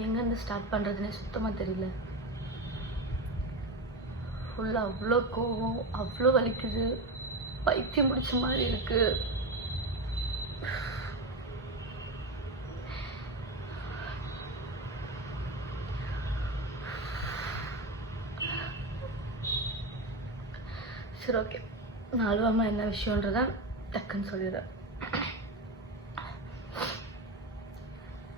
எங்கேருந்து ஸ்டார்ட் பண்ணுறதுனே சுத்தமாக தெரியல. ஃபுல்லாக அவ்வளோ கோவம், அவ்வளோ வலிக்குது, பைத்தியம் பிடிச்ச மாதிரி இருக்கு. சரி, ஓகே, நான் அழுவாமல் என்ன விஷயன்றத டக்குன்னு சொல்லிடுறேன்.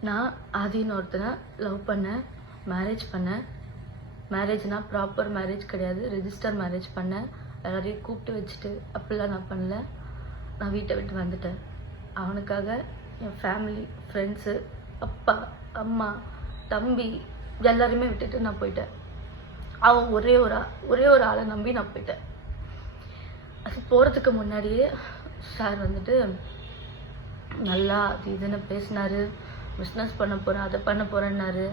நான் ஆதின்னு ஒருத்தனை லவ் பண்ணேன், மேரேஜ் பண்ணேன். மேரேஜ்னா ப்ராப்பர் மேரேஜ் கிடையாது, ரெஜிஸ்டர் மேரேஜ் பண்ணேன். எல்லாரையும் கூப்பிட்டு வச்சுட்டு அப்படிலாம் நான் பண்ணல. நான் வீட்டை விட்டு வந்துட்டேன். அவனுக்காக என் ஃபேமிலி, ஃப்ரெண்ட்ஸு, அப்பா, அம்மா, தம்பி எல்லாரையுமே விட்டுட்டு நான் போயிட்டேன். அவன் ஒரே ஒரு ஆளை நம்பி நான் போயிட்டேன். அது போகிறதுக்கு முன்னாடியே சார் வந்துட்டு நல்லா அது இதுன்னு பேசினாரு. பிஸ்னஸ் பண்ண போகிறேன், அதை பண்ண போகிறேன்னாரு.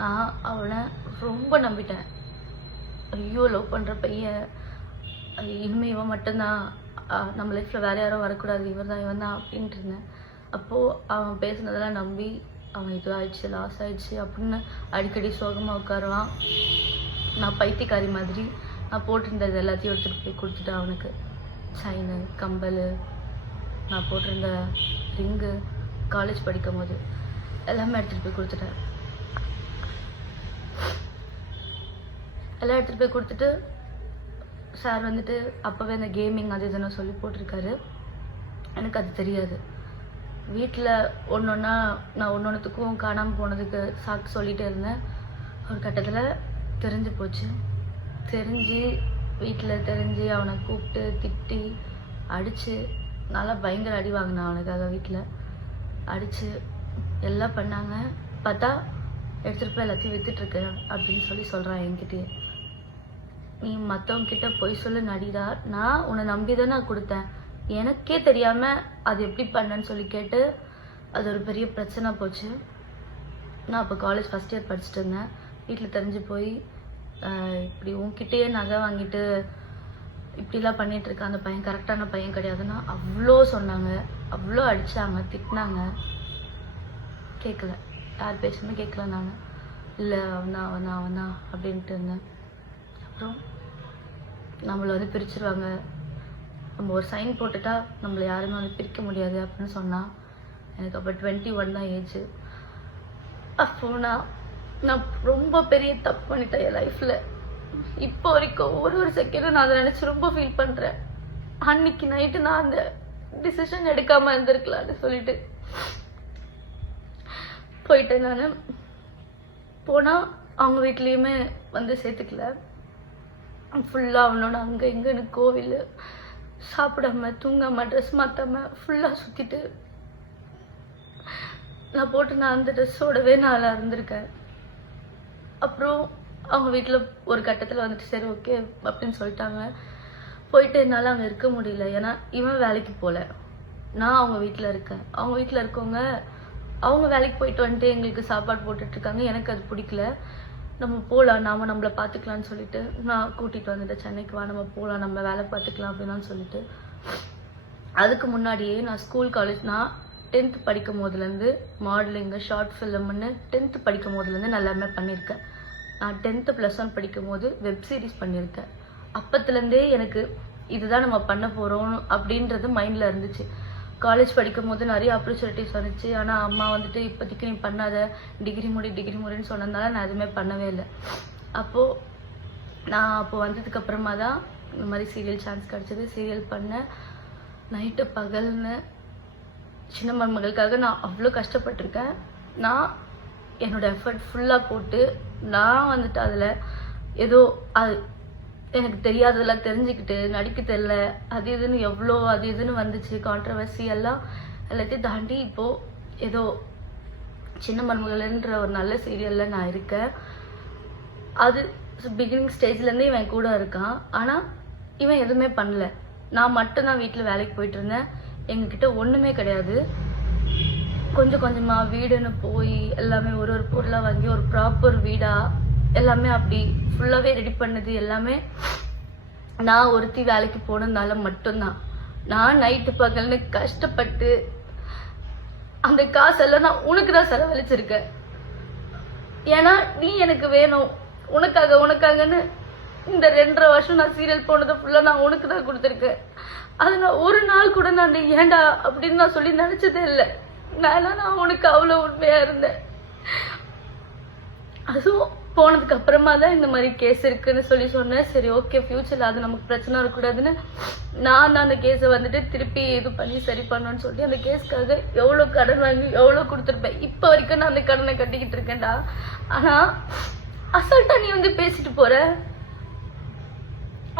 நான் அவனை ரொம்ப நம்பிட்டேன். ஐயோ, லவ் பண்ணுற பையன், இனிமேல் இவன் மட்டும்தான், நம்ம லைஃப்பில் வேறு யாரும் வரக்கூடாது, இவன் தான் அப்படின்ட்டு இருந்தேன். அப்போது அவன் பேசுனதெல்லாம் நம்பி அவன் இது ஆயிடுச்சு, லாஸ் ஆயிடுச்சு அப்படின்னு அடிக்கடி சோகமாக உட்காருவான். நான் பைத்தியக்காரி மாதிரி நான் போட்டிருந்தது எல்லாத்தையும் எடுத்துகிட்டு போய் கொடுத்துட்டேன் அவனுக்கு. செயினு, கம்பல், நான் போட்டிருந்த ரிங்கு, காலேஜ் படிக்கும் போது எல்லாமே எடுத்துகிட்டு போய் கொடுத்துட்டேன். எல்லாம் எடுத்துகிட்டு போய் கொடுத்துட்டு சார் வந்துட்டு அப்போவே அந்த கேமிங் அது இதுன்னு சொல்லி போட்டிருக்காரு. எனக்கு அது தெரியாது. வீட்டில் ஒன்றா நான் ஒன்றுத்துக்கும் காணாமல் போனதுக்கு சாக்கு சொல்லிகிட்டே இருந்தேன். ஒரு கட்டத்தில் தெரிஞ்சு போச்சு. வீட்டில் தெரிஞ்சு அவனை கூப்பிட்டு திட்டி அடித்து நல்லா பயங்கர அடி வாங்கினான் அவனுக்காக. வீட்டில் அடித்து எல்லாம் பண்ணாங்க. பார்த்தா எடுத்துகிட்டு போய் எல்லாத்தையும் விற்றுட்ருக்க அப்படின்னு சொல்கிறான் என்கிட்டயே. நீ மற்றவங்கிட்ட பொய் சொல்லு நடிடா, நான் உன்னை நம்பி தான் நான் கொடுத்தேன், எனக்கே தெரியாமல் அது எப்படி பண்ணேன்னு சொல்லி கேட்டு அது ஒரு பெரிய பிரச்சனை போச்சு. நான் அப்போ காலேஜ் ஃபஸ்ட் இயர் படிச்சுட்டு இருந்தேன். வீட்டில் தெரிஞ்சு போய் இப்படி உன்கிட்டயே நகை வாங்கிட்டு இப்படிலாம் பண்ணிகிட்ருக்க அந்த பையன் கரெக்டான பையன் கிடையாதுன்னா அவ்வளோ சொன்னாங்க, அவ்வளோ அடித்தாங்க, திட்டினாங்க. கேட்கல, யார் பேசுன்னு கேட்கல. நான் இல்லை அவனா அப்படின்ட்டு இருந்தேன். அப்புறம் நம்மளை வந்து பிரிச்சுருவாங்க, நம்ம ஒரு சைன் போட்டுட்டா நம்மளை யாருமே வந்து பிரிக்க முடியாது அப்படின்னு சொன்னான். எனக்கு அப்போ 21 தான் ஏஜ். அப்போ நான் ரொம்ப பெரிய தப்பு பண்ணிட்டேன் என் லைஃப்பில். இப்போ வரைக்கும் ஒரு செகண்டும் நான் அதை நினச்சி ரொம்ப ஃபீல் பண்ணுறேன். அன்னைக்கு நைட்டு நான் அந்த டிசிஷன் எடுக்காமல் இருந்திருக்கலான்னு சொல்லிட்டு போயிட்டேன். நான் போனால் அவங்க வீட்லேயுமே வந்து சேர்த்துக்கல. ஃபுல்லாக அவனோட அங்கே இங்கேன்னு கோவில், சாப்பிடாம தூங்காமல் ட்ரெஸ் மாற்றாமல் ஃபுல்லாக சுற்றிட்டு நான் அந்த ட்ரெஸ்ஸோடவே நான் இருந்திருக்கேன். அப்புறம் அவங்க வீட்டில் ஒரு கட்டத்தில் வந்துட்டு சரி ஓகே அப்படின்னு சொல்லிட்டாங்க. போயிட்டு என்னால் அங்கே இருக்க முடியல. ஏன்னா இவன் வேலைக்கு போகல, நான் அவங்க வீட்டில் இருக்கேன். அவங்க வீட்டில் இருக்கவங்க அவங்க வேலைக்கு போயிட்டு வந்துட்டு எங்களுக்கு சாப்பாடு போட்டுட்ருக்காங்க. எனக்கு அது பிடிக்கல. நம்ம போகலாம், நம்மளை பார்த்துக்கலான்னு சொல்லிட்டு நான் கூட்டிகிட்டு வந்துட்டேன். சென்னைக்கு வா, நம்ம போகலாம், நம்ம வேலை பார்த்துக்கலாம் அப்படின்னு சொல்லிட்டு. அதுக்கு முன்னாடியே நான் ஸ்கூல் காலேஜ், நான் 10th படிக்கும் போதுலேருந்து மாடலிங்கு, ஷார்ட் ஃபிலிம்னு 10th படிக்கும் போதுலேருந்து நான் எல்லாமே பண்ணியிருக்கேன். நான் 10th +1 படிக்கும் போது வெப் சீரிஸ் பண்ணியிருக்கேன். அப்பத்துலேருந்தே எனக்கு இதுதான் நம்ம பண்ண போகிறோம் அப்படின்றது மைண்டில் இருந்துச்சு. காலேஜ் படிக்கும் போது நிறைய ஆப்பர்ச்சுனிட்டிஸ் வந்துச்சு. ஆனால் அம்மா வந்துட்டு இப்போதைக்கு நீ பண்ணாத, டிகிரி முடின்னு சொன்னதுனால நான் எதுவுமே பண்ணவே இல்லை. அப்போ வந்ததுக்கப்புறமா தான் இந்த மாதிரி சீரியல் சான்ஸ் கிடச்சிது. சீரியல் பண்ணேன், நைட்டு பகல்னு. சின்ன மருமகளுக்காக நான் அவ்வளோ கஷ்டப்பட்டிருக்கேன். நான் என்னோடய எஃபர்ட் ஃபுல்லாக போட்டு நான் வந்துட்டு அதில் ஏதோ அது எனக்கு தெரியாததெல்லாம் தெரிஞ்சுக்கிட்டு நடிக்க தெரியல, அது இதுன்னு வந்துச்சு. கான்ட்ரவர்சி எல்லாத்தையும் தாண்டி இப்போது ஏதோ சின்ன மருமகள்ன்ற ஒரு நல்ல சீரியலில் நான் இருக்கேன். அது பிகினிங் ஸ்டேஜ்லேருந்தே இவன் கூட இருக்கான். ஆனால் இவன் எதுவுமே பண்ணல. நான் மட்டும்தான் வீட்டில் வேலைக்கு போயிட்டு இருந்தேன். எங்ககிட்ட ஒன்றுமே கிடையாது. கொஞ்சம் கொஞ்சமாக வீடுன்னு போய் எல்லாமே ஒரு பொருளாக வாங்கி ஒரு ப்ராப்பர் வீடாக எல்லாமே அப்படி ஃபுல்லாகவே ரெடி பண்ணது எல்லாமே நான் ஒருத்தி வேலைக்கு போனதுனால மட்டும்தான். நான் நைட்டு பகல்னு கஷ்டப்பட்டு அந்த காசெல்லாம் நான் உனக்கு தான் செலவழிச்சிருக்கேன். ஏன்னா நீ எனக்கு வேணும், உனக்காகன்னு இந்த 2.5 வருஷம் நான் சீரியல் போனதை ஃபுல்லா நான் உனக்கு தான் கொடுத்துருக்கேன். அது நான் ஒரு நாள் கூட நான் ஏண்டா அப்படின்னு நான் சொல்லி நினைச்சதே இல்லை. நான் உனக்கு அவ்வளோ உண்மையா இருந்தேன். அதுவும் போனதுக்கு அப்புறமா தான் இந்த மாதிரி கேஸ் இருக்குன்னு சொல்லி சொன்னேன். சரி ஓகே, ஃபியூச்சர்ல அது நமக்கு பிரச்சனை இருக்கக்கூடாதுன்னு நான் தான் அந்த கேஸை வந்துட்டு திருப்பி இது பண்ணி சரி பண்ணணும்னு சொல்லி அந்த கேஸ்க்காக எவ்வளோ கடன் வாங்கி எவ்வளோ கொடுத்துருப்பேன். இப்போ வரைக்கும் நான் அந்த கடனை கட்டிக்கிட்டு இருக்கேன்டா. ஆனா அசால்ட்டா நீ வந்து பேசிட்டு போற,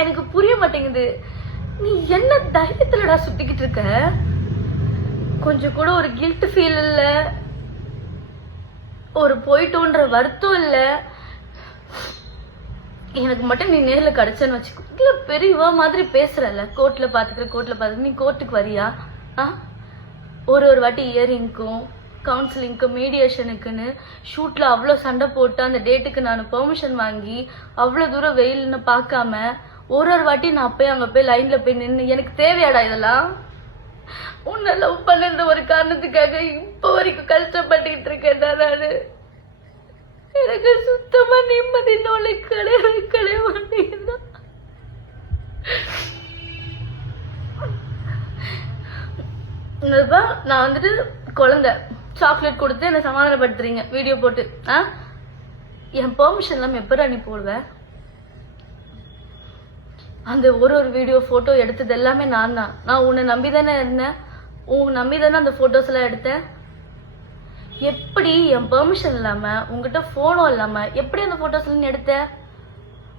எனக்கு புரிய மாட்டேங்குது. நீ என்ன தைரியத்துலடா சுத்திக்கிட்டு இருக்க? கொஞ்சம் கூட ஒரு கில்ட் ஃபீல் இல்ல, ஒரு போயிட்டோன்ற வருத்தம் இல்ல. எனக்கு மட்டும் நீ நேர்ல கிடைச்சன்னு வச்சுக்கோ. இல்ல பெரியவா மாதிரி பேசுறல, கோர்ட்ல பாத்துக்கிற நீ கோர்ட்டுக்கு வரியா? ஒரு வாட்டி இயரிங்க்கும் கவுன்சிலிங்க்கு மீடியேஷனுக்குன்னு ஷூட்ல அவ்வளோ சண்டை போட்டு அந்த டேட்டுக்கு நான் பெர்மிஷன் வாங்கி அவ்வளோ தூரம் வெயில்னு பார்க்காம ஒரு வாட்டி நான் போய் அங்கே போய் லைன்ல போய் நின்று எனக்கு தேவையாடா இதெல்லாம்? உன்னை லவ் பண்ணுற ஒரு காரணத்துக்காக இப்போ வரைக்கும் கஷ்டப்பட்டுக்கிட்டு இருக்கேன்டா நானு. எனக்கு சுத்தமா நிம்மதி நோலை கிடையவே மாட்டேங்குதா. நான் வந்துட்டு குழந்தை சாக்லேட் கொடுத்து என்ன சமாதானப்படுத்துறீங்க வீடியோ போட்டு. என் பெர்மிஷன் இல்லாம எப்படா நீ போடுவேன்? அந்த ஒரு வீடியோ போட்டோ எடுத்தது எல்லாமே நான் தான். நான் உன்னை நம்பிதானே இருந்தேன், நம்பிதானே அந்த போட்டோஸ் எல்லாம் எடுத்தேன். எப்படி என் பெர்மிஷன் இல்லாம உங்ககிட்ட போனும் இல்லாம எப்படி அந்த போட்டோஸ் எல்லாம் எடுத்த?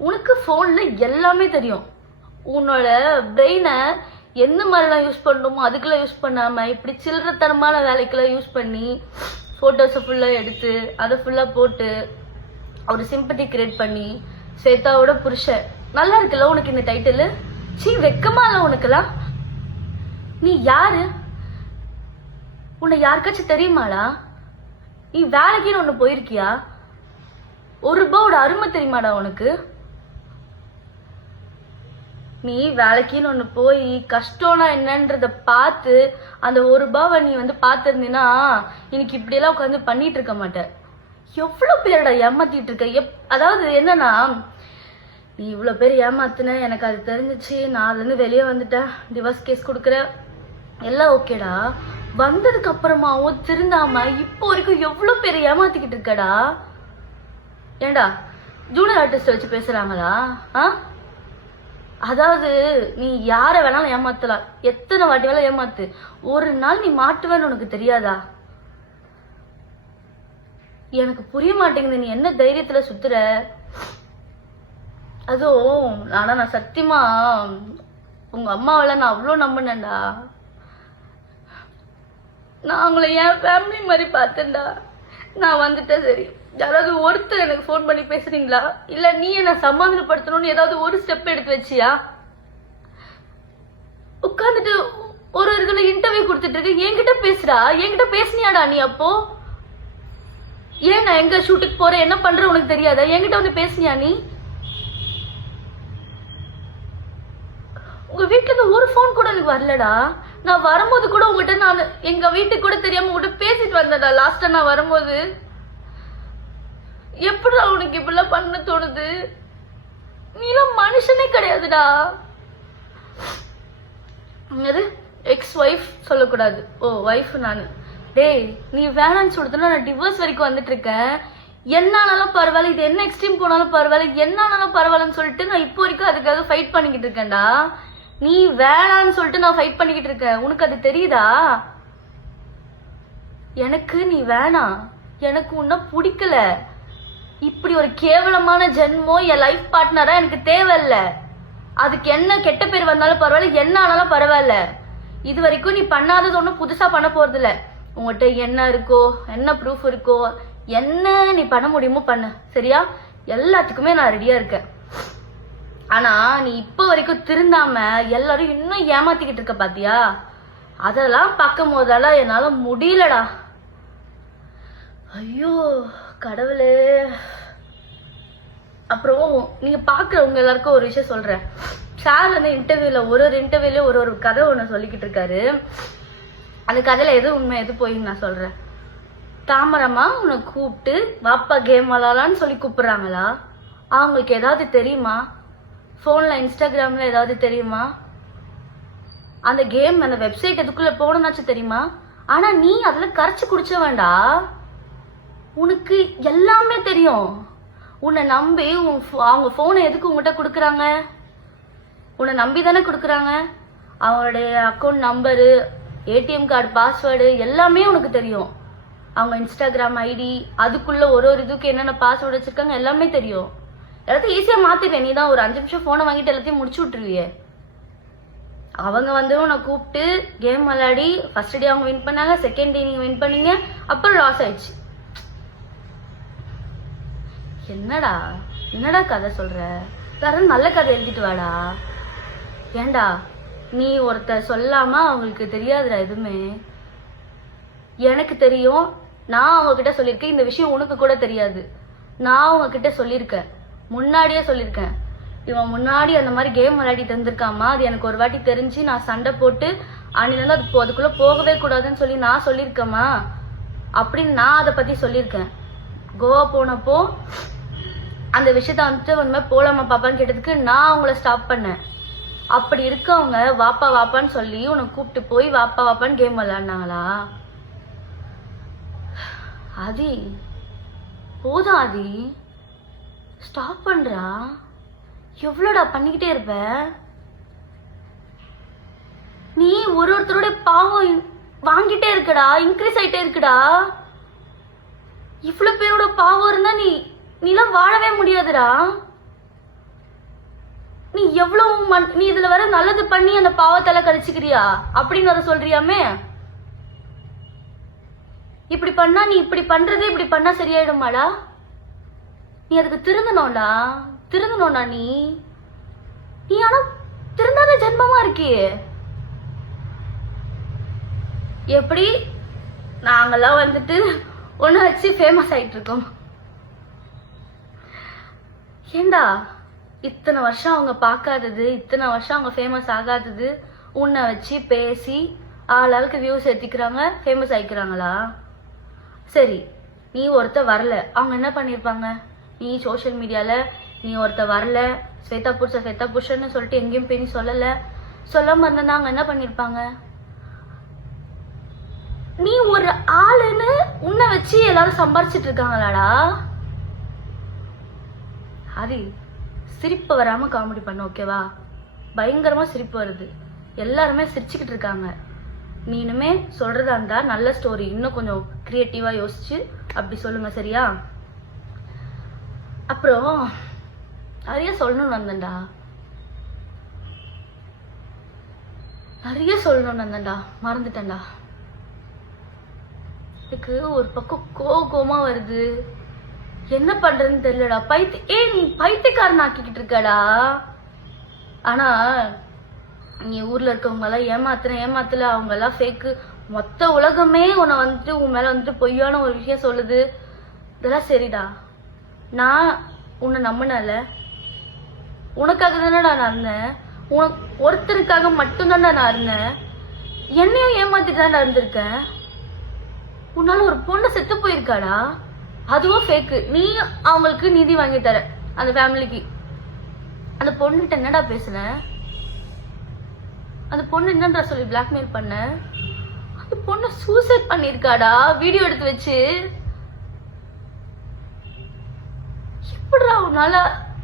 உனக்கு போன்ல எல்லாமே தெரியும். உன்னோட பிரெயினை எந்த மாதிரிலாம் யூஸ் பண்ணணுமோ அதுக்கெல்லாம் யூஸ் பண்ணாம இப்படி சில்லறத்தனமான வேலைக்கெல்லாம் யூஸ் பண்ணி போட்டோஸை ஃபுல்லா எடுத்து அதை ஃபுல்லா போட்டு ஒரு சிம்பத்தி கிரியேட் பண்ணி சேத்தாவோட புருஷன். நல்லா இருக்குல்ல உனக்கு இந்த டைட்டில்? சீ, வெக்கமா இல்ல உனக்குலாம்? நீ யாரு? உன்னை யாருக்காச்சும் தெரியுமாடா? நீ வேலைக்குன்னு ஒண்ணு போயிருக்கியா? ₹1 அருமை தெரியுமாடா உனக்கு? நீ வேலைக்குன்னு ஒண்ணு போய் கஷ்டம்னா என்னன்றத பார்த்து அந்த ₹1 நீ வந்து பார்த்திருந்தீன்னா இன்னைக்கு இப்படி எல்லாம் உட்காந்து பண்ணிட்டு இருக்க மாட்டேன். எவ்வளவு பேரடா ஏமாத்திட்டு இருக்க. அதாவது என்னன்னா, நீ இவ்வளவு பேர் ஏமாத்துன, எனக்கு அது தெரிஞ்சிச்சு, நான் அதுல இருந்து வெளியே வந்துட்டேன், டிவோர்ஸ் கேஸ் கொடுக்குற எல்லாம் ஓகேடா. வந்ததுக்கு அப்புறமாவும் திருந்தாம இப்போ வரைக்கும் எவ்வளவு பேர் ஏமாத்திக்கிட்டு இருக்கடா. ஏண்டா ஜூனியர் ஆர்டிஸ்ட் வச்சு பேசுறாங்களா? அதாவது நீ யார வேணாலும் ஏமாத்தலாம், எத்தனை வாட்டி வேணாலும் ஏமாத்து, ஒரு நாள் நீ மாட்டுவேன்னு உனக்கு தெரியாதா? எனக்கு புரிய மாட்டேங்குது நீ என்ன தைரியத்துல சுத்துற. அதுவும் நான் சத்தியமா உங்க அம்மாவெல்லாம் நான் அவ்வளோ நம்பினேன்டா. நான் அவங்கள என் ஃபேமிலி மாதிரி பார்த்தேன்டா. நான் வந்துட்டேன், சரி யாராவது ஒருத்தர் எனக்கு ஃபோன் பண்ணி பேசுறீங்களா, இல்ல நீ என்ன சமாதானப்படுத்தணும்னு ஏதாவது ஒரு ஸ்டெப் எடுத்து வச்சியா? உட்காந்துட்டு ஒரு இதுல இன்டர்வியூ கொடுத்துட்டு இருக்க, என்கிட்ட பேசுறா. என்கிட்ட பேசுனியாடா நீ? அப்போ ஏன் நான் எங்க ஷூட்டுக்கு போறேன் என்ன பண்ற உனக்கு தெரியாதா? என்கிட்ட வந்து பேசுனியா நீ? உங்க வீட்டுல இருந்து ஒரு போன் கூட எனக்கு வரலடா. நான் வரும்போது கூட உங்ககிட்ட நான் எங்க வீட்டுக்கு கூட தெரியாம உங்ககிட்ட பேசிட்டு வந்தேன்டா லாஸ்டா நான் வரும்போது. எப்படிடா உனக்கு இப்படிலாம் பண்ண தோணுது? நீலாம் மனுஷனே கிடையாதுடா. எக்ஸ் ஒய்ஃப் சொல்லக்கூடாது, ஓ ஒய்ஃப் நானு. டேய், நீ வேணான்னு சொல்றதுன்னா நான் டிவோர்ஸ் வரைக்கும் வந்துட்டு இருக்கேன். என்னானாலும் பரவாயில்ல, இது என்ன எக்ஸ்ட்ரீம் போனாலும் பரவாயில்ல, என்னானாலும் பரவாயில்லன்னு சொல்லிட்டு நான் இப்போ வரைக்கும் அதுக்காக ஃபைட் பண்ணிக்கிட்டு இருக்கேன்டா. நீ வேணான்னு சொல்லிட்டு நான் ஃபைட் பண்ணிக்கிட்டு இருக்கேன், உனக்கு அது தெரியுதா? எனக்கு நீ வேணாம், எனக்கு உன்ன பிடிக்கல. இப்படி ஒரு கேவலமான ஜென்மம் என் லைஃப் பார்ட்னரா எனக்கு தேவையில்ல. அதுக்கு என்ன கெட்ட பேர் வந்தாலும் பரவாயில்ல, என்ன ஆனாலும் பரவாயில்ல. இது வரைக்கும் நீ பண்ணாதது ஒன்றும் புதுசா பண்ண போறது இல்ல. உங்ககிட்ட என்ன இருக்கோ, என்ன ப்ரூஃப் இருக்கோ, என்ன நீ பண்ண முடியுமோ பண்ணு, சரியா? எல்லாத்துக்குமே நான் ரெடியா இருக்கேன். ஆனா நீ இப்ப வரைக்கும் திருந்தாம எல்லாரும் இன்னும் ஏமாத்திக்கிட்டு இருக்க பாத்தியா? அதெல்லாம் பார்க்கும் போதெல்லாம் என்னால முடியலடா. ஐயோ கடவுளே. அப்புறம் நீங்க பாக்குறவங்க எல்லாருக்கும் ஒரு விஷயம் சொல்றேன். சார் வந்து இன்டர்வியூல ஒரு இன்டர்வியூல ஒரு கதை ஒண்ணு சொல்லிக்கிட்டு இருக்காரு. அந்த கதையில எது உண்மை எது போயின்னு நான் சொல்றேன். தாமரமா உன்னை கூப்பிட்டு வாப்பா கேம் விளாடலான்னு சொல்லி கூப்பிடுறாங்களா? அவங்களுக்கு ஏதாவது தெரியுமா? ஃபோன்ல இன்ஸ்டாகிராம்ல ஏதாவது தெரியுமா? அந்த கேம் அந்த வெப்சைட் எதுக்குள்ள போகணும்னாச்சும் தெரியுமா? ஆனா நீ அதுல கரைச்சு குடிச்ச வேண்டா, உனக்கு எல்லாமே தெரியும். உன்னை நம்பி அவங்க போனை எதுக்கு உங்ககிட்ட கொடுக்குறாங்க? உன்னை நம்பி தானே கொடுக்குறாங்க. அவங்களுடைய account number, ATM card password எல்லாமே உனக்கு தெரியும். அவங்க இன்ஸ்டாகிராம் ஐடி, அதுக்குள்ள ஒரு இதுக்கு என்னென்ன பாஸ்வேர்டு வச்சிருக்காங்க எல்லாமே தெரியும். எல்லாத்தையும் ஈஸியா மாத்திடுவேன். நீ தான் ஒரு 5 நிமிஷம் போனை வாங்கிட்டு எல்லாத்தையும் முடிச்சு விட்டுருவியே. அவங்க வந்து உன்னை கூப்பிட்டு கேம் விளையாடி ஃபர்ஸ்ட் டே அவங்க வின் பண்ணாங்க, செகண்ட் டே நீங்க வின் பண்ணீங்க, அப்புறம் லாஸ் ஆயிடுச்சு. என்னடா என்னடா கதை சொல்ற? யாரும் நல்ல கதை எழுதிட்டு வாடா. ஏண்டா நீ ஒருத்தர் சொல்லாம அவங்களுக்கு தெரியாதுடா எதுவுமே. எனக்கு தெரியும். நான் அவங்க கிட்ட சொல்லியிருக்கேன். இந்த விஷயம் உனக்கு கூட தெரியாது. நான் அவங்க கிட்ட சொல்லியிருக்கேன், முன்னாடியே சொல்லியிருக்கேன். இவன் முன்னாடி அந்த மாதிரி கேம் விளையாடிட்டு இருந்திருக்காமா, அது எனக்கு ஒரு வாட்டி தெரிஞ்சு நான் சண்டை போட்டு அன்னிலேருந்து அதுக்குள்ள போகவே கூடாதுன்னு சொல்லி நான் சொல்லியிருக்கேம்மா அப்படின்னு நான் அதை பத்தி சொல்லியிருக்கேன். கோவா போனப்போ அந்த விஷயத்த வந்துட்டு உண்மை போலாமா பாப்பான்னு கேட்டதுக்கு நான் அவங்கள ஸ்டாப் பண்ணேன். அப்படி இருக்கவங்க வாப்பா வாப்பான்னு சொல்லி உனக்கு கூப்பிட்டு போய் வாப்பா வாப்பான்னு கேம் விளையாடினாங்களா? ஆதி போதும் ஆதி, ஸ்டாப் பண்றா. எவ்வளோடா பண்ணிக்கிட்டே இருப்ப நீ? ஒருத்தரோட பாவம் வாங்கிட்டே இருக்கடா, இன்க்ரீஸ் ஆயிட்டே இருக்குடா. இவ்வளவு பேரோட பாவம் இருந்தா நீலாம் வாழவே முடியாதுடா. நீ எவ்வளவு நீ இதுல வர நல்லது பண்ணி அந்த பாவத்தால கழிச்சுக்கிறியா அப்படின்னு அதை சொல்றியாமே. இப்படி பண்ணா நீ இப்படி பண்றது இப்படி பண்ணா சரியாயிடுமாடா? நீ அதுக்கு திருந்தணும்டா நீ ஆனா திருந்தாத ஜென்மமா இருக்கியே. எப்படி நாங்கெல்லாம் வந்துட்டு ஒண்ணு வச்சு ஃபேமஸ் ஆயிட்டு இருக்கோம். ஏண்டா இத்தனை வருஷம் அவங்க பார்க்காதது, இத்தனை வருஷம் அவங்க ஃபேமஸ் ஆகாதது உன்னை வச்சு பேசி ஆளாளுக்கு வியூஸ் ஏத்திக்கிறாங்க, ஃபேமஸ் ஆயிக்கிறாங்களா? சரி, நீ ஒருத்த வரல, அவங்க என்ன பண்ணிருப்பாங்க? நீ சோசியல் மீடியால நீ ஒருத்த வரல, ஸ்வேதா புருஷன்னு சொல்லிட்டு எங்கேயும் போய் நீ சொல்லாம இருந்தா அவங்க என்ன பண்ணிருப்பாங்க? நீ ஒரு ஆளுன்னு உன்னை வச்சு எல்லாரும் சம்பாரிச்சிட்டு இருக்காங்களாடா? அது சிரிப்பு வராம காமெடி பண்ண, ஓகேவா? பயங்கரமா சிரிப்பு வருது, எல்லாருமே சிரிச்சுக்கிட்டு இருக்காங்க. நீ இனிமே சொல்றதா இருந்தா நல்ல ஸ்டோரி இன்னும் கொஞ்சம் கிரியேட்டிவா யோசிச்சு அப்படி சொல்லுங்க, சரியா? அப்புறம் நிறைய சொல்லணும்னு வந்தேன்டா, மறந்துட்டேன்டா. இதுக்கு ஒரு பக்கம் கோவமா வருது, என்ன பண்றதுன்னு தெரியலடா. நீ பைத்தியக்காரன் ஆக்கிக்கிட்டு இருக்கடா. ஆனா நீ ஊர்ல இருக்கவங்க எல்லாம் ஏமாத்தல, அவங்க எல்லாம் ஃபேக்கு. மொத்த உலகமே உன்னை வந்துட்டு உன் மேல வந்துட்டு பொய்யான ஒரு விஷயம் சொல்லுது. இதெல்லாம் சரிடா. நான் உன்னை நம்பினல, உனக்காக தானடா நான் இருந்தேன். உனக்கு ஒருத்தருக்காக மட்டும்தான்டா நான் இருந்தேன். என்னையும் ஏமாத்திட்டு தான்டா இருந்திருக்கேன். உன்னால ஒரு பொண்ணு செத்து போயிருக்காடா, அதுவும் ஃபேக்கு. நீ அவங்களுக்கு நிதி வாங்கி தர அந்த ஃபேமிலிக்கு. அந்த பொண்ணுகிட்ட என்னடா பேசுன? அந்த பொண்ணு என்னன்றா சொல்லி பிளாக்மெயில் பண்ண? அந்த பொண்ணு சூசைட் பண்ணிருக்காடா, வீடியோ எடுத்து வச்சு. எப்படிடா உன்னால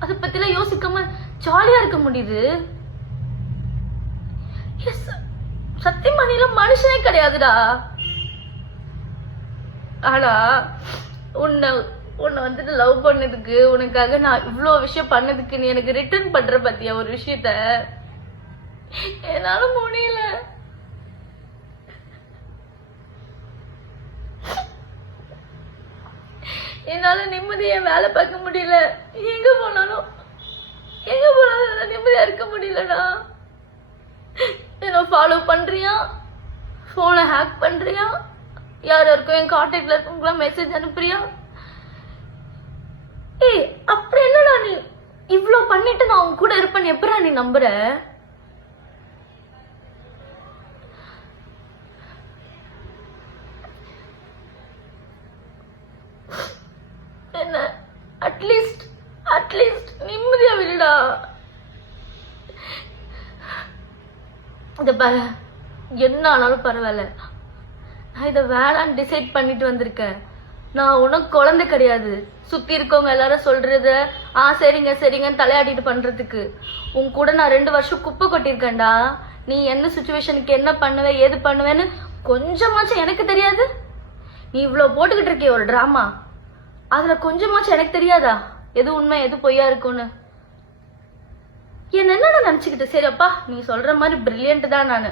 அதை பத்திலாம் யோசிக்காம ஜாலியா இருக்க முடியுது? சத்தியமா நீ மனுஷனே கிடையாதுடா. ஆனா உன்னை வந்துட்டு லவ் பண்ணதுக்கு, உனக்காக நான் இவ்வளவு விஷயம் பண்ணதுக்கு நீ எனக்கு ரிட்டர்ன் பண்ற பத்தியா ஒரு விஷயத்த என்னால முடியல. என்னால நிம்மதியா வேலை பார்க்க முடியல. எங்க போனாலும் நிம்மதியா இருக்க முடியலடா. என்ன ஃபாலோ பண்றியா, போனை ஹேக் பண்றியா, யாருக்கும் என் கான்டாக்ட்ல இருக்கவங்களாம் மெசேஜ் அனுப்புறியா? அப்படி என்னடா நீ இவ்வளவு பண்ணிட்டு நான் உன் கூட இருப்பேன்னு எப்படா நீ நம்புற? என்ன அட்லீஸ்ட் அட்லீஸ்ட் நிம்மதியா விடுடா. இந்த பாரு, என்ன ஆனாலும் பரவாயில்ல, நான் இதை வேணான்னு டிசைட் பண்ணிட்டு வந்திருக்கேன். நான் உனக்கு குழந்தை கிடையாது. சுத்தி இருக்கவங்க எல்லாரும் சொல்றத சரிங்க சரிங்கன்னு தலையாட்டிட்டு பண்றதுக்கு. உன் கூட நான் 2 வருஷம் குப்பை கொட்டிருக்கேன்டா. நீ என்ன சுச்சுவேஷனுக்கு என்ன பண்ணுவ ஏது பண்ணுவேன்னு கொஞ்சமாச்சும் எனக்கு தெரியாது? நீ இவ்வளவு போட்டுக்கிட்டு இருக்கிய ஒரு டிராமா, அதுல கொஞ்சமாச்சும் எனக்கு தெரியாதா எது உண்மை எது பொய்யா இருக்கும்னு? என்ன நினைச்சுக்கிட்டு சரியப்பா நீ சொல்ற மாதிரி பிரில்லியன்ட் தான். நானு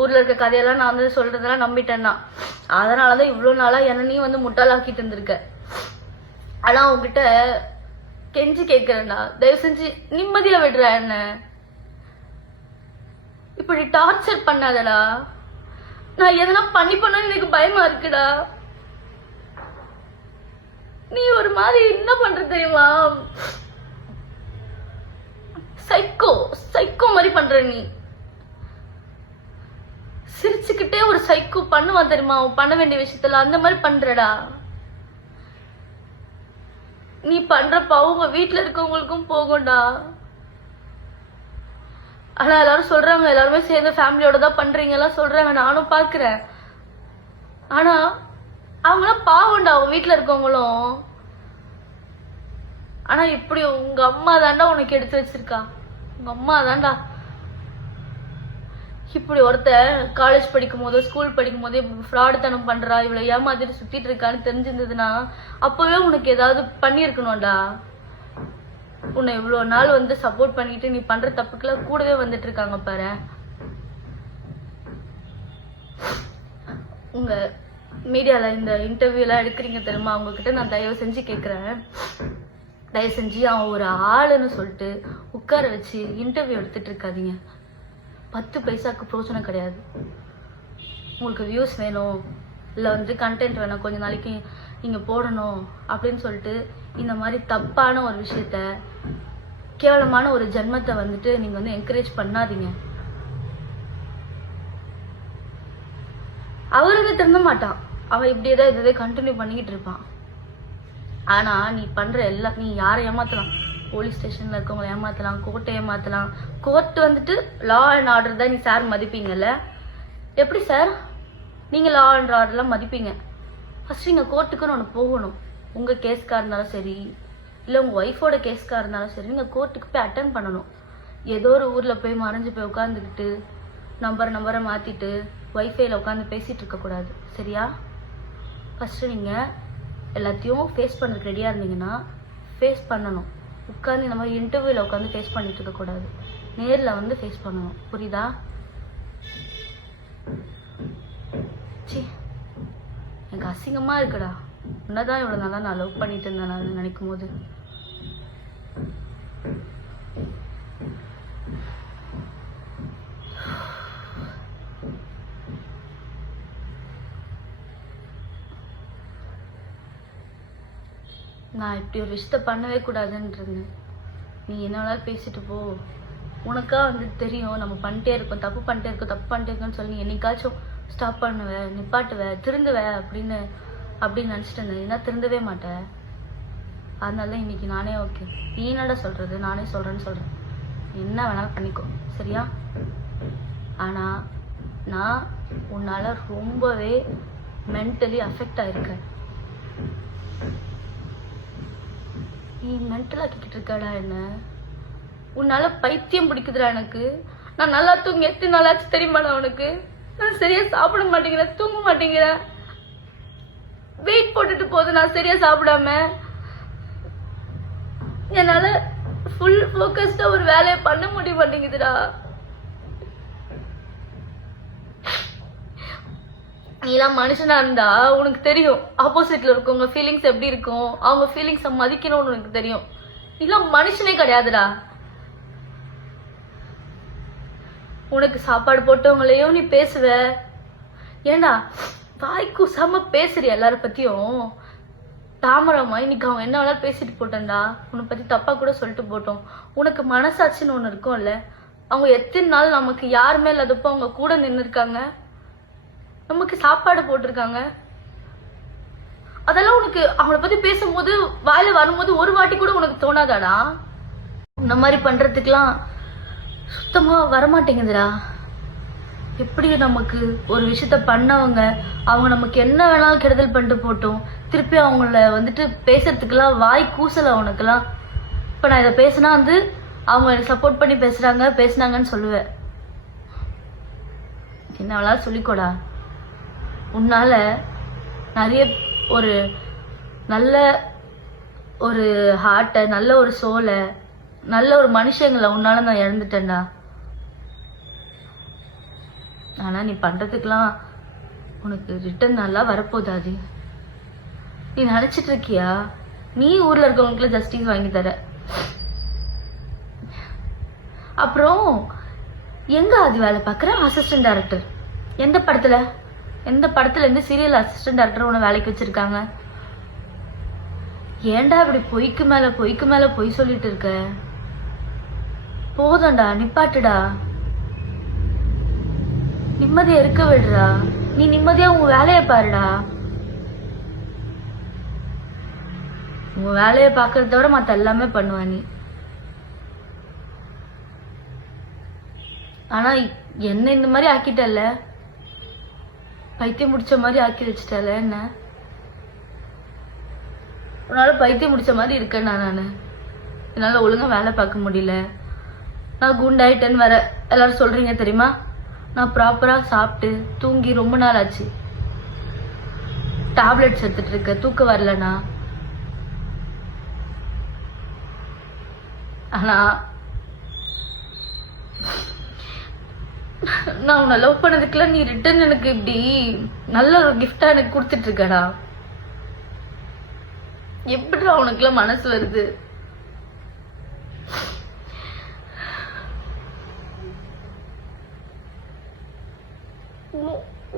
ஊர்ல இருக்க கதையெல்லாம் நான் வந்து சொல்றதெல்லாம் நம்பிட்டேன்னா, அதனாலதான் இவ்வளவு நாளா என்ன நீ வந்து முட்டாளாக்கிட்டு இருந்திருக்க. ஆனா உங்ககிட்ட கெஞ்சி கேட்கிறேன்டா, தயவு செஞ்சு நிம்மதியா விடுற. என்ன இப்படி டார்ச்சர் பண்ணாதடா. நான் எதனா பண்ணணும்னு எனக்கு பயமா இருக்குடா. நீ ஒரு மாதிரி என்ன பண்ற தெரியுமா? சைக்கோ சைக்கோ மாதிரி பண்ற. நீ சிரிச்சுக்கிட்டே ஒரு சைக்கோ பண்ணுவான் தெரியுமா? பண்ண வேண்டிய விஷயத்துல அந்த மாதிரி பண்றடா. நீ பண்றப்ப அவங்க வீட்டுல இருக்கவங்களுக்கும் போகும்டா. ஆனா எல்லாரும் சொல்றாங்க, எல்லாருமே சேர்ந்து ஃபேமிலியோட தான் பண்றீங்க எல்லாம் சொல்றாங்க, நானும் பாக்குறேன். ஆனா அவங்களாம் பாவம்டா, அவங்க வீட்டுல இருக்கவங்களும். ஆனா இப்படி உங்க அம்மா தாண்டா உனக்கு எடுத்து வச்சிருக்கா. உங்க அம்மா தாண்டா இப்படி ஒருத்த காலேஜ் படிக்கும் போதோ ஸ்கூல் படிக்கும் போதே ஃப்ராடுத்தனம் பண்றா, இவ்வளவு ஏமாத்திட்டு சுத்திட்டு இருக்கான்னு தெரிஞ்சிருந்ததுன்னா அப்பவே உனக்கு ஏதாவது பண்ணிருக்கணும்டா. உன்னை இவ்வளவு நாள் வந்து சப்போர்ட் பண்ணிட்டு நீ பண்ற தப்புக்கெல்லாம் கூடவே வந்துட்டு இருக்காங்க பாரு. உங்க மீடியால இந்த இன்டர்வியூ எல்லாம் எடுக்கிறீங்க தெரியுமா, அவங்க கிட்ட நான் தயவு செஞ்சு கேக்குறேன், தயவு செஞ்சு அவன் ஒரு ஆளுன்னு சொல்லிட்டு உட்கார வச்சு இன்டர்வியூ எடுத்துட்டு இருக்காதீங்க. 10 பைசாக்கு பிரோஜனம் கிடையாது. உங்களுக்கு வியூஸ் வேணும் இல்லை வந்து கண்டென்ட் வேணும், கொஞ்ச நாளைக்கு நீங்க போடணும் அப்படின்னு சொல்லிட்டு இந்த மாதிரி தப்பான ஒரு விஷயத்த, கேவலமான ஒரு ஜென்மத்தை வந்துட்டு நீங்க வந்து என்கரேஜ் பண்ணாதீங்க. அவருக்கு திருந்த மாட்டான், அவன் இப்படியேதான் இதை கண்டினியூ பண்ணிக்கிட்டு இருப்பான். ஆனா நீ பண்ற எல்லாம், நீ யாரை ஏமாத்தலாம், போலீஸ் ஸ்டேஷன்ல இருக்கவங்களை ஏமாத்தலாம், கோர்ட்டை ஏமாத்தலாம். கோர்ட் வந்துட்டு லா அண்ட் ஆர்டர் தான் நீ சார் மதிப்பீங்கல்ல? எப்படி சார் நீங்க லா அண்ட் ஆர்டர்லாம் மதிப்பீங்க? ஃபர்ஸ்ட் நீங்க கோர்ட்டுக்குன்னு ஒன்று போகணும். உங்க கேஸ்கா இருந்தாலும் சரி, இல்லை உங்க ஒய்ஃபோட கேஸ்கா இருந்தாலும் சரி, நீங்க கோர்ட்டுக்கு போய் அட்டன் பண்ணணும். ஏதோ ஒரு ஊர்ல போய் மறைஞ்சு போய் உட்காந்துக்கிட்டு நம்பரை மாத்திட்டு ஒய்ஃபைல உட்காந்து பேசிட்டு இருக்க கூடாது, சரியா? ஃபர்ஸ்ட் நீங்க எல்லாத்தையும் ஃபேஸ் பண்ணுறதுக்கு ரெடியா இருந்தீங்கன்னா ஃபேஸ் பண்ணணும். உட்காந்து இந்த மாதிரி இன்டர்வியூல உட்காந்து ஃபேஸ் பண்ணிட்டு இருக்க கூடாது, நேர்ல வந்து ஃபேஸ் பண்ணணும், புரியுதா? சி, எனக்கு அசிங்கமா இருக்குடா. உன்னதான் இவ்வளவு நாளா நான் லவ் பண்ணிட்டு இருந்தேன் நான் நினைக்கும் போது. நான் இப்படி ஒரு விஷயத்த பண்ணவே கூடாதுன்னு இருந்தேன். நீ என்ன வேணாலும் பேசிட்டு போ, உனக்கா வந்து தெரியும் நம்ம பண்ணிட்டே இருக்கோம், தப்பு பண்ணிட்டே இருக்கோம்னு சொல்லி நீ என்னைக்காச்சும் ஸ்டாப் பண்ணுவ, நிப்பாட்டுவ, திருந்துவ அப்படின்னு நினைச்சிட்டு இருந்தேன். ஏன்னா திருந்தவே மாட்டேன். அதனாலதான் இன்னைக்கு நானே ஓகே, நீ என்னடா சொல்றது, நானே சொல்றேன்னு சொல்றேன். என்ன வேணாலும் பண்ணிக்கோ, சரியா? ஆனா நான் உன்னால ரொம்பவே மென்டலி அஃபெக்ட் ஆயிருக்கேன். நீ மென்டல் ஆக்கிக்கிட்டு இருக்காடா என்ன. உன்னால பைத்தியம் பிடிக்குதுடா எனக்கு. நான் நல்லா தூங்கி எத்தனை நாளாச்சு தெரியுமாடா உனக்கு? நான் சரியா சாப்பிட மாட்டேங்கிறேன், தூங்க மாட்டேங்கிறேன், வெயிட் போட்டுட்டு போகுது நான் சரியா சாப்பிடாம. என்னால ஃபுல் ஃபோக்கஸ்டா ஒரு வேலையை பண்ண முடிய மாட்டேங்குதுடா. நீலாம் மனுஷனா இருந்தா உனக்கு தெரியும் ஆப்போசிட்ல இருக்கவங்க ஃபீலிங்ஸ் எப்படி இருக்கும், அவங்க ஃபீலிங்ஸை மதிக்கணும்னு உனக்கு தெரியும். நீலாம் மனுஷனே கிடையாதுடா. உனக்கு சாப்பாடு போட்டவங்களையும் நீ பேசுவ. ஏண்டா வாய்க்கு செம பேசுறிய எல்லார பத்தியும். தாமரமா இன்னைக்கு அவங்க என்ன வேணாலும் பேசிட்டு போட்டேன்டா, உன்னை பத்தி தப்பா கூட சொல்லிட்டு போட்டோம். உனக்கு மனசாட்சின்னு ஒண்ணு இருக்கும்ல, அவங்க எத்தனை நாள் நமக்கு யாருமே இல்லாதப்போ அவங்க கூட நின்று இருக்காங்க, நமக்கு சாப்பாடு போட்டிருக்காங்க. அதெல்லாம் உனக்கு அவங்கள பத்தி பேசும்போது வாயில வரும்போது ஒரு வாட்டி கூட உனக்கு தோணாதாடா? இந்த மாதிரி பண்றதுக்கெல்லாம் சுத்தமா வரமாட்டேங்குதுடா. எப்படி நமக்கு ஒரு விஷயத்த பண்ணவங்க அவங்க நமக்கு என்ன வேணாலும் கெடுதல் பண்ணிட்டு போட்டோம், திருப்பி அவங்கள வந்துட்டு பேசுறதுக்கெல்லாம் வாய் கூசல உனக்குலாம். இப்ப நான் இதை பேசினா வந்து அவங்க எனக்கு சப்போர்ட் பண்ணி பேசினாங்கன்னு சொல்லுவேன். என்ன வேணாலும் சொல்லிக்கோடா. உன்னால நிறைய ஒரு நல்ல ஒரு ஹார்ட்டை, நல்ல ஒரு சோலை, நல்ல ஒரு மனுஷங்களை உன்னால நான் இழந்துட்டேன்டா. ஆனா நீ பண்றதுக்கெல்லாம் உனக்கு ரிட்டர்ன் நல்லா வரப்போதாது. நீ நினைச்சிட்டு இருக்கியா நீ ஊர்ல இருக்கவங்களுக்கு ஜஸ்டிஸ் வாங்கி தர? அப்புறம் எங்க அது வேலை பாக்குற அசிஸ்டன்ட் டைரக்டர்? எந்த படத்துல இருந்து சீரியல் அசிஸ்டன்ட் டைரக்டர் உன்னை வேலைக்கு வச்சிருக்காங்க? ஏன்டா இப்படி பொய்க்கு மேல பொய் சொல்லிட்டு இருக்க? போதண்டா, நிப்பாட்டுடா. நிம்மதியா இருக்க விடுறா. நீ நிம்மதியா உன் வேலையை பாருடா. உன் வேலையை பாக்குறத விட மத்த எல்லாமே பண்ணுவ நீ. ஆனா என்ன இந்த மாதிரி ஆக்கிட்டல, பைத்தியம் முடிச்ச மாதிரி ஆக்கி வச்சிட்டல. என்ன உன்னால பைத்தியம் முடிச்ச மாதிரி இருக்கேன்னா நானு என்னால ஒழுங்கா வேலை பார்க்க முடியல. நான் குண்டாயிட்டேன்னு வேற எல்லாரும் சொல்றீங்க தெரியுமா? நான் ப்ராப்பரா சாப்பிட்டு தூங்கி ரொம்ப நாள் ஆச்சு. டேப்லெட்ஸ் எடுத்துட்டு இருக்க, தூக்கம் வரலனா. ஆனா நான் உன்னை லவ் பண்ணதுக்குலாம் நீ ரிட்டர்ன் எனக்கு இப்படி நல்ல ஒரு கிஃப்டா எனக்கு கொடுத்துட்டு இருக்கடா. எப்படிடா உனக்குலாம் மனசு வருது?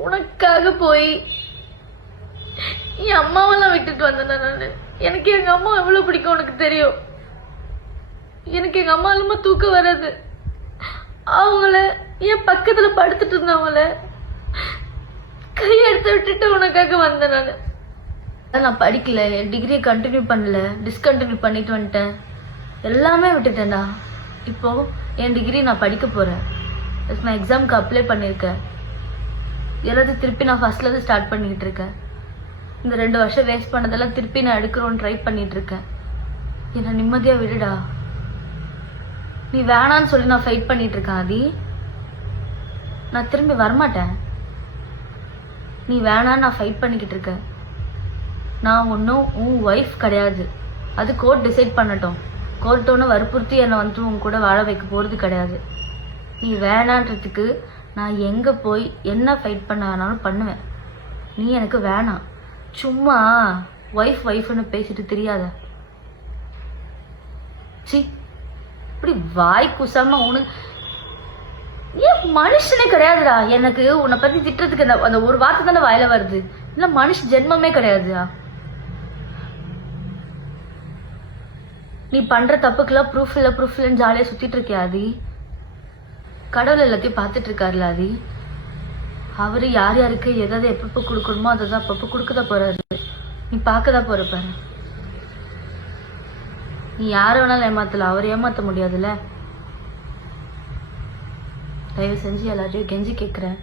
உனக்காக போய் என் அம்மாவெல்லாம் விட்டுட்டு வந்தேன் நானு. எனக்கு எங்க அம்மா எவ்வளவு பிடிக்கும் உனக்கு தெரியும். எனக்கு எங்க அம்மா இல்லாம தூக்கம் வராது. அவங்கள என் பக்கத்துல படுத்துட்டு இருந்தவங்கள கையெடுத்து விட்டுட்டு உனக்காக வந்தேன் நானு. நான் படிக்கல, என் டிகிரியை கண்டினியூ பண்ணல, டிஸ்கண்டினியூ பண்ணிட்டு வந்துட்டேன். எல்லாமே விட்டுட்டேன்டா. இப்போ என் டிகிரி நான் படிக்க போறேன். நான் எக்ஸாமுக்கு அப்ளை பண்ணியிருக்கேன். எல்லாத்தையும் திருப்பி நான் ஃபர்ஸ்ட்ல இருந்து ஸ்டார்ட் பண்ணிட்டு இருக்கேன். இந்த 2 வருஷம் வேஸ்ட் பண்ணதெல்லாம் திருப்பி நான் எடுக்கிறோன்னு ட்ரை பண்ணிட்டு இருக்கேன். என்ன நிம்மதியா விடுடா. நீ வேணான்னு சொல்லி நான் ஃபைட் பண்ணிட்டு இருக்கேன் ஆதி. நான் திரும்பி வரமாட்டேன். நீ வேணான்னு நான் ஃபைட் பண்ணிக்கிட்டு இருக்கேன். நான் ஒன்றும் உன் ஒய்ஃப் கிடையாது. அது கோர்ட் டிசைட் பண்ணட்டும். கோர்ட் ஒன்று வற்புறுத்தி என்னை வந்துட்டு உன் கூட வாழ வைக்க போகிறது கிடையாது. நீ வேணான்றதுக்கு நான் எங்கே போய் என்ன ஃபைட் பண்ண வேணாலும் பண்ணுவேன். நீ எனக்கு வேணாம். சும்மா ஒய்ஃப்னு பேசிட்டு தெரியாத. சி இப்படி வாய் குசாம உனக்கு ஏன் மனுஷனே கிடையாதுடா. எனக்கு உன்னை பத்தி திட்டுறதுக்கு அந்த ஒரு வார்த்தை தானே வாயில வருது. இல்ல மனுஷ ஜென்மமே கிடையாதுடா. நீ பண்ற தப்புக்கெல்லாம் ப்ரூஃப் இல்லைன்னு ஜாலியா சுத்திட்டு இருக்கியா ஆதி? கடவுள் எல்லாத்தையும் பார்த்துட்டு இருக்காருல ஆதி. அவரு யார் யாருக்கு எதாவது எப்பப்ப கொடுக்கணுமோ அதை தான் அப்பப்ப கொடுக்கதான் போறாரு. நீ பார்க்கதான் போற பாரு. நீ யார வேணாலும் ஏமாத்தல, அவர் ஏமாத்த முடியாதுல்ல. தயவு செஞ்சு எல்லாரையும் கெஞ்சி கேட்குறேன்.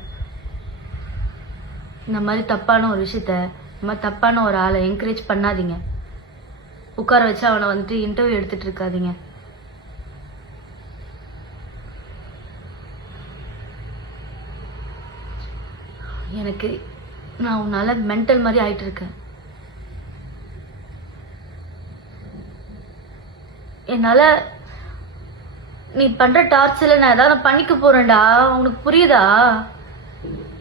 இந்த மாதிரி தப்பான ஒரு விஷயத்த, இந்த மாதிரி தப்பான ஒரு ஆளை என்கரேஜ் பண்ணாதீங்க. உட்கார வச்சு அவனை வந்துட்டு இன்டர்வியூ எடுத்துட்டு இருக்காதீங்க. எனக்கு நான் உன்னால மென்டல் மாதிரி ஆயிட்டு இருக்கேன். என்னால நீ பண்ற டார்ச்சர்ல நான் ஏதாவது பண்ணிக்க போறேன்டா. உனக்கு புரியுதா?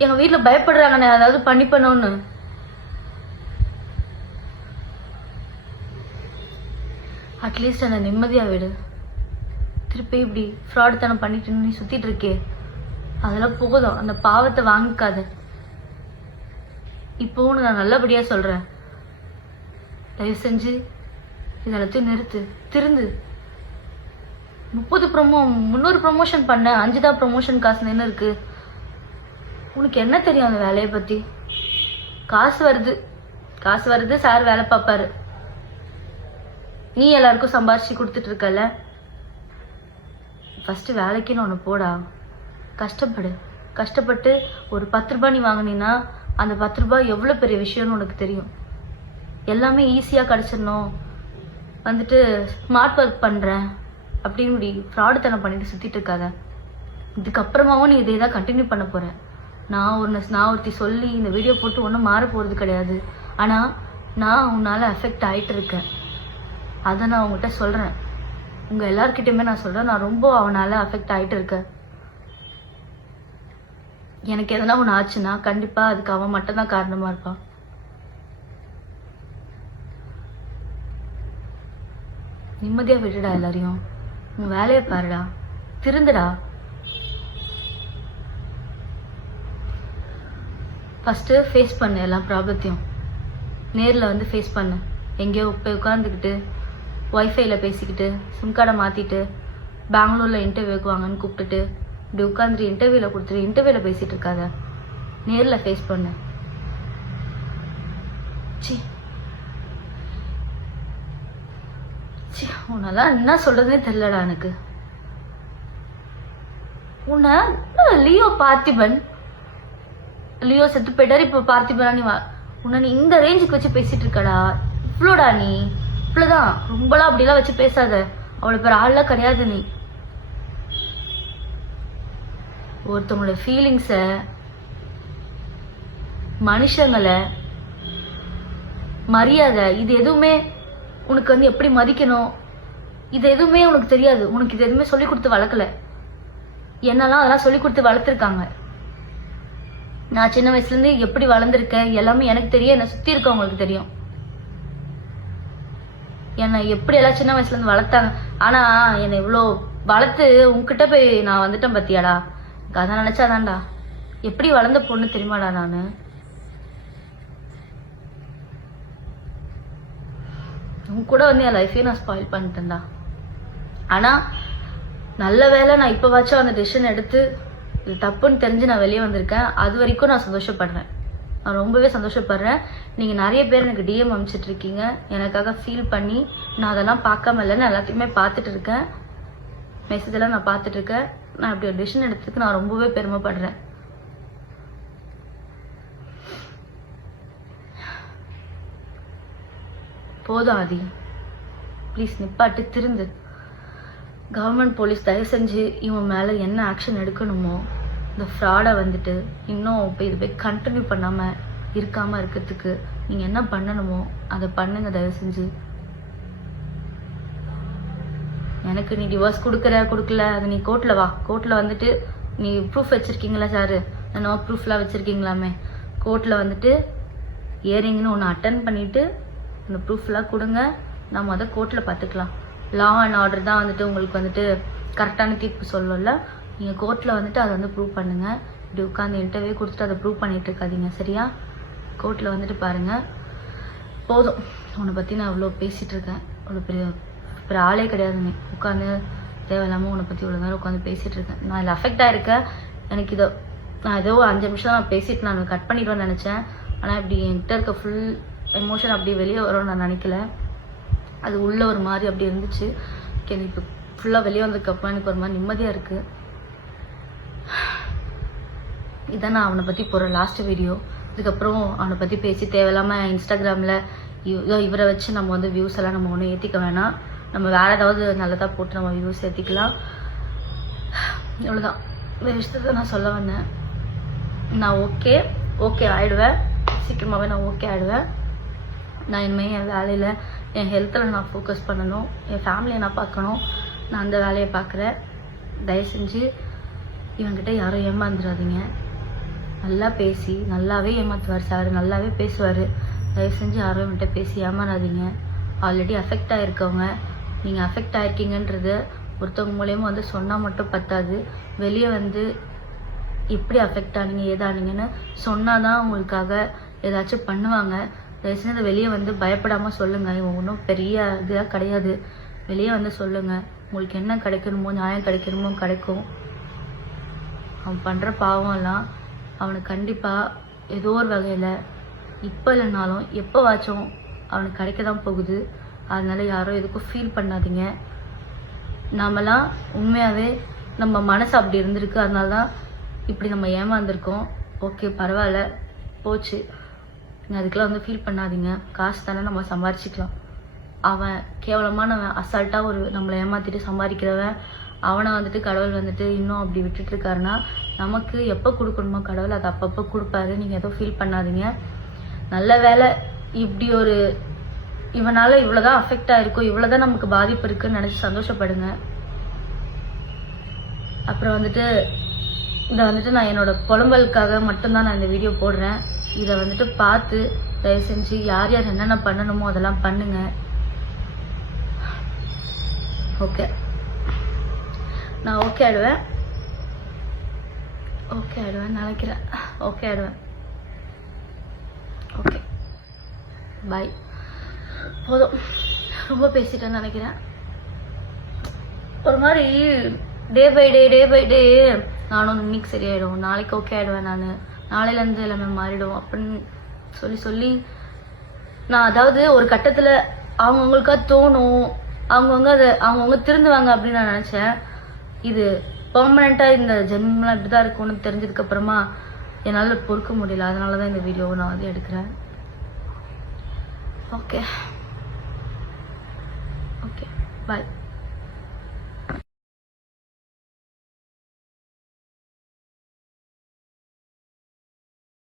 எங்க வீட்டுல பயப்படுறாங்க நான் ஏதாவது பண்ணணும்னு. அட்லீஸ்ட் என்ன நிம்மதியா விடு. திருப்பி இப்படி ஃப்ராட் தனம் பண்ணிட்டு நீ சுத்திட்டு இருக்கே, அதெல்லாம் போதும். அந்த பாவத்தை வாங்கிக்காத. இப்போன்னு நான் நல்லபடியா சொல்றேன். தயவு செஞ்சு இதெல்லாத்தையும் நிறுத்து, திருந்து. 300 ப்ரமோஷன் பண்ண, 5 தான் ப்ரமோஷன் காசு என்ன இருக்கு? உனக்கு என்ன தெரியும் அந்த வேலையை பத்தி? காசு வருது, காசு வருது, சார் வேலை பார்ப்பாரு. நீ எல்லாருக்கும் சம்பாரிச்சு கொடுத்துட்டு இருக்கல. ஃபர்ஸ்ட் வேலைக்குன்னு ஒன்று போடா. கஷ்டப்பட்டு ஒரு 10 ரூபாய் நீ வாங்கினீன்னா அந்த 10 ரூபாய் எவ்வளோ பெரிய விஷயம்னு உனக்கு தெரியும். எல்லாமே ஈஸியாக கிடச்சிடணும், வந்துட்டு ஸ்மார்ட் ஒர்க் பண்ணுறேன் அப்படின்னு இப்படி ஃப்ராடுத்தனம் பண்ணிட்டு சுற்றிட்டு இருக்காத. இதுக்கப்புறமாவும் நீ இதே தான் கண்டினியூ பண்ண போகிறேன். நான் ஒருத்தி சொல்லி இந்த வீடியோ போட்டு ஒன்றும் மாற போகிறது கிடையாது. ஆனால் நான் உன்னால் அஃபெக்ட் ஆகிட்டு இருக்கேன். அதை நான் உங்கள்கிட்ட சொல்கிறேன். உங்கள் எல்லார்கிட்டையுமே நான் சொல்கிறேன், நான் ரொம்ப அவனால் அஃபெக்ட் ஆகிட்டு இருக்கேன். எனக்கு எதனா ஒன்று ஆச்சுன்னா கண்டிப்பாக அதுக்கு அவன் மட்டும்தான் காரணமாக இருப்பான். நிம்மதியாக விட்டுடா எல்லாரையும். உன் வேலையை பாருடா, திருந்துடா. ஃபஸ்ட்டு ஃபேஸ் பண்ணு எல்லா ப்ராப்ளத்தையும். நேரில் வந்து ஃபேஸ் பண்ணு. எங்கேயோ போய் உட்காந்துக்கிட்டு ஒய்ஃபைல பேசிக்கிட்டு சிம் கார்டை மாற்றிட்டு பெங்களூரில் இன்டர்வியூக்கு வாங்கன்னு கூப்பிட்டுட்டு இப்படி உட்காந்துட்டு இன்டர்வியூவில் கொடுத்துட்டு இன்டர்வியூவில் பேசிகிட்டு இருக்காத. நேரில் ஃபேஸ் பண்ணு. உன்னெல்லாம் என்ன சொல்கிறதுனே தெரியலடா எனக்கு. உன்னை லியோ செத்து போயிட்டாரு, இப்போ பார்த்திபனா நீ உன்னை நீ இந்த ரேஞ்சுக்கு வச்சு பேசிட்டு இருக்கடா. இவ்வளோடா நீ, இவ்வளோதான். ரொம்பலாம் அப்படிலாம் வச்சு பேசாத. அவ்வளோ பேர் ஆள்லாம் கிடையாது நீ. ஒருத்தவங்களோட ஃபீலிங்ஸை, மனுஷங்களை, மரியாதை, இது எதுவுமே உனக்கு வந்து எப்படி மதிக்கணும் இது எதுவுமே உனக்கு தெரியாது. உனக்கு இது எதுவுமே சொல்லி கொடுத்து வளர்க்கல. என்னெல்லாம் அதெல்லாம் சொல்லி கொடுத்து வளர்த்துருக்காங்க. நான் சின்ன வயசுலேருந்து எப்படி வளர்ந்துருக்கேன் எல்லாமே எனக்கு தெரியும், என்னை சுற்றி இருக்கவங்களுக்கு தெரியும். என்னை எப்படி எல்லாம் சின்ன வயசுலேருந்து வளர்த்தாங்க. ஆனால் என்னை இவ்வளோ வளர்த்து உங்ககிட்ட போய் நான் வந்துட்டேன் பார்த்தியாடா. எனக்கு அதை நினச்சாதான்டா. எப்படி வளர்ந்த பொண்ணு தெரியுமாடா நான். உன் கூட வந்து என் லைஃபையும் நான் ஸ்பாயில் பண்ணிட்டேன்டா. ஆனால் நல்ல வேலை நான் இப்போ வாச்சும் அந்த டெசிஷன் எடுத்து இது தப்புன்னு தெரிஞ்சு நான் வெளியே வந்திருக்கேன். அது வரைக்கும் நான் சந்தோஷப்படுறேன். நான் ரொம்பவே சந்தோஷப்படுறேன். நீங்கள் நிறைய பேர் எனக்கு டிஎம் அனுப்பிச்சிட்டு இருக்கீங்க எனக்காக ஃபீல் பண்ணி. நான் அதெல்லாம் பார்க்காம இல்லை, நான் எல்லாத்தையுமே பார்த்துட்டு இருக்கேன். மெசேஜெல்லாம் நான் பார்த்துட்டு இருக்கேன். நான் இப்படி ஒரு டெசிஷன் எடுத்துக்கு நான் ரொம்பவே பெருமைப்படுறேன். போதும் ஆதி, ப்ளீஸ் நிப்பாட்டு, திருந்து. கவர்மெண்ட் போலீஸ் தயவு செஞ்சு இவன் மேலே என்ன ஆக்ஷன் எடுக்கணுமோ இந்த ஃப்ராடை வந்துட்டு இன்னும் இப்போ இது போய் கண்டினியூ பண்ணாமல் இருக்காமல் இருக்கிறதுக்கு நீங்கள் என்ன பண்ணணுமோ அதை பண்ணுங்க தயவு செஞ்சு. எனக்கு நீ டிவோர்ஸ் கொடுக்கல அது நீ கோர்ட்டில் வா. கோர்ட்டில் வந்துட்டு நீ ப்ரூஃப் வச்சுருக்கீங்களா சார், என்னோ ப்ரூஃப்லாம் வச்சுருக்கீங்களாமே. கோர்ட்டில் வந்துட்டு இயரிங்னு ஒன்று அட்டன் பண்ணிவிட்டு அந்த ப்ரூஃப்லாம் கொடுங்க. நம்ம அதை கோர்ட்டில் பார்த்துக்கலாம். லா அண்ட் ஆர்டர் தான் வந்துட்டு உங்களுக்கு வந்துட்டு கரெக்டான தீர்ப்பு சொல்லல. நீங்கள் கோர்ட்டில் வந்துட்டு அதை வந்து ப்ரூவ் பண்ணுங்கள். இப்படி உட்காந்து இன்டர்வியூ கொடுத்துட்டு அதை ப்ரூவ் பண்ணிட்டு இருக்காதீங்க சரியா. கோர்ட்டில் வந்துட்டு பாருங்கள். போதும், உன்னை பற்றி நான் இவ்வளோ பேசிகிட்டு இருக்கேன். அவ்வளோ பெரிய ஆளே கிடையாது நீ. உட்காந்து தேவையில்லாமல் உன்னை பற்றி இவ்வளோ நேரம் உட்காந்து பேசிகிட்டு இருக்கேன். நான் இதில் அஃபெக்ட் ஆகிருக்கேன். எனக்கு நான் ஏதோ 5 நிமிஷம் நான் பேசிட்டு நான் கட் பண்ணிடுவேன்னு நினச்சேன். ஆனால் இப்படி என்கிட்ட இருக்க ஃபுல் எமோஷன் அப்படி வெளியே வரும்னு நான் நினைக்கல. அது உள்ளே ஒரு மாதிரி அப்படி இருந்துச்சு. இப்போ ஃபுல்லாக வெளியே வந்ததுக்கப்புறம் எனக்கு ஒரு மாதிரி நிம்மதியாக இருக்குது. இதான் நான் அவனை பற்றி போகிற லாஸ்ட் வீடியோ. இதுக்கப்புறம் அவனை பற்றி பேசி தேவையில்லாமல் இன்ஸ்டாகிராமில் இவரை வச்சு நம்ம வந்து வியூஸ் எல்லாம் நம்ம ஒன்றும் ஏற்றிக்க வேணாம். நம்ம வேறு ஏதாவது நல்லதாக போட்டு நம்ம வியூஸ் ஏற்றிக்கலாம். இவ்வளோதான் இந்த விஷயத்தை நான் சொல்ல வந்தேன். நான் ஓகே ஆகிடுவேன். சீக்கிரமாகவே நான் ஓகே ஆகிடுவேன். நான் இனிமேல் என் வேலையில் என் ஹெல்த்தில் நான் ஃபோக்கஸ் பண்ணணும். என் ஃபேமிலியை நான் பார்க்கணும். நான் அந்த வேலையை பார்க்குறேன். தயவு செஞ்சு இவன்கிட்ட யாரும் ஏமாந்துடாதீங்க. நல்லா பேசி நல்லாவே ஏமாற்றுவார் சார், நல்லாவே பேசுவார். தயவு செஞ்சு யாரும் இவன்கிட்ட பேசி ஏமாறாதீங்க. ஆல்ரெடி அஃபெக்ட் ஆகிருக்கவங்க, நீங்கள் அஃபெக்ட் ஆகிருக்கீங்கன்றது ஒருத்தவங்க மூலியமாக வந்து சொன்னால் மட்டும் பத்தாது. வெளியே வந்து எப்படி அஃபெக்ட் ஆனீங்க ஏதானீங்கன்னு சொன்னால் தான் உங்களுக்காக ஏதாச்சும் பண்ணுவாங்க. தயவு செஞ்சு வெளியே வந்து பயப்படாமல் சொல்லுங்கள். இவன் ஒன்றும் பெரிய இதாக கிடையாது. வெளியே வந்து சொல்லுங்கள். உங்களுக்கு என்ன கிடைக்கணுமோ நியாயம் கிடைக்கணுமோ கிடைக்கும். அவன் பண்ணுற பாவம்லாம் அவனுக்கு கண்டிப்பாக ஏதோ ஒரு வகையில் இப்போ இல்லைனாலும் எப்போவாச்சும் அவனுக்கு கிடைக்க தான் போகுது. அதனால யாரும் எதுக்கும் ஃபீல் பண்ணாதீங்க. நாமெல்லாம் உண்மையாகவே நம்ம மனசு அப்படி இருந்திருக்கு. அதனால தான் இப்படி நம்ம ஏமாந்துருக்கோம். ஓகே, பரவாயில்ல, போச்சு. அதுக்கெல்லாம் வந்து ஃபீல் பண்ணாதீங்க. காசு தானே, நம்ம சம்பாரிச்சிக்கலாம். அவன் கேவலமானவன், அசால்ட்டாக ஒரு நம்மளை ஏமாற்றிட்டு சம்பாதிக்கிறவன். அவனை வந்துட்டு கடவுள் வந்துட்டு இன்னும் அப்படி விட்டுட்டு இருக்காருன்னா நமக்கு எப்போ கொடுக்கணுமோ கடவுள் அதை அப்பப்போ கொடுப்பாரு. நீங்கள் எதுவும் ஃபீல் பண்ணாதீங்க. நல்ல வேலை, இப்படி ஒரு இவனால் இவ்வளோதான் அஃபெக்ட் ஆகிருக்கும், இவ்வளோதான் நமக்கு பாதிப்பு இருக்குன்னு நினச்சி சந்தோஷப்படுங்க. அப்புறம் வந்துட்டு இதை வந்துட்டு நான் என்னோட புலம்பலுக்காக மட்டும்தான் நான் இந்த வீடியோ போடுறேன். இதை வந்துட்டு பார்த்து தயவு செஞ்சு யார் யார் என்னென்ன பண்ணணுமோ அதெல்லாம் பண்ணுங்க. ஓகே, நான் ஓகே ஆயிடுவேன் நினைக்கிறேன். ஓகே ஆயிடுவேன். ஓகே, பாய். போதும், ரொம்ப பேசிட்டேன்னு நினைக்கிறேன். ஒரு மாதிரி டே பை டே நானும் இன்னைக்கு சரியாயிடும், நாளைக்கு ஓகே ஆயிடுவேன், நான் நாளையிலேருந்து எல்லாமே மாறிடும் அப்படின்னு சொல்லி நான், அதாவது ஒரு கட்டத்தில் அவங்கவுங்களுக்கா தோணும், அவங்கவுங்க திருந்துவாங்க அப்படின்னு நான் நினச்சேன். இது பெர்மனெண்ட்டாக இந்த ஜென்மலாம் இப்படி தான் இருக்கும்னு தெரிஞ்சதுக்கப்புறமா என்னால் பொறுக்க முடியல. அதனால தான் இந்த வீடியோவை நான் வந்து எடுக்கிறேன். ஓகே, பாய்.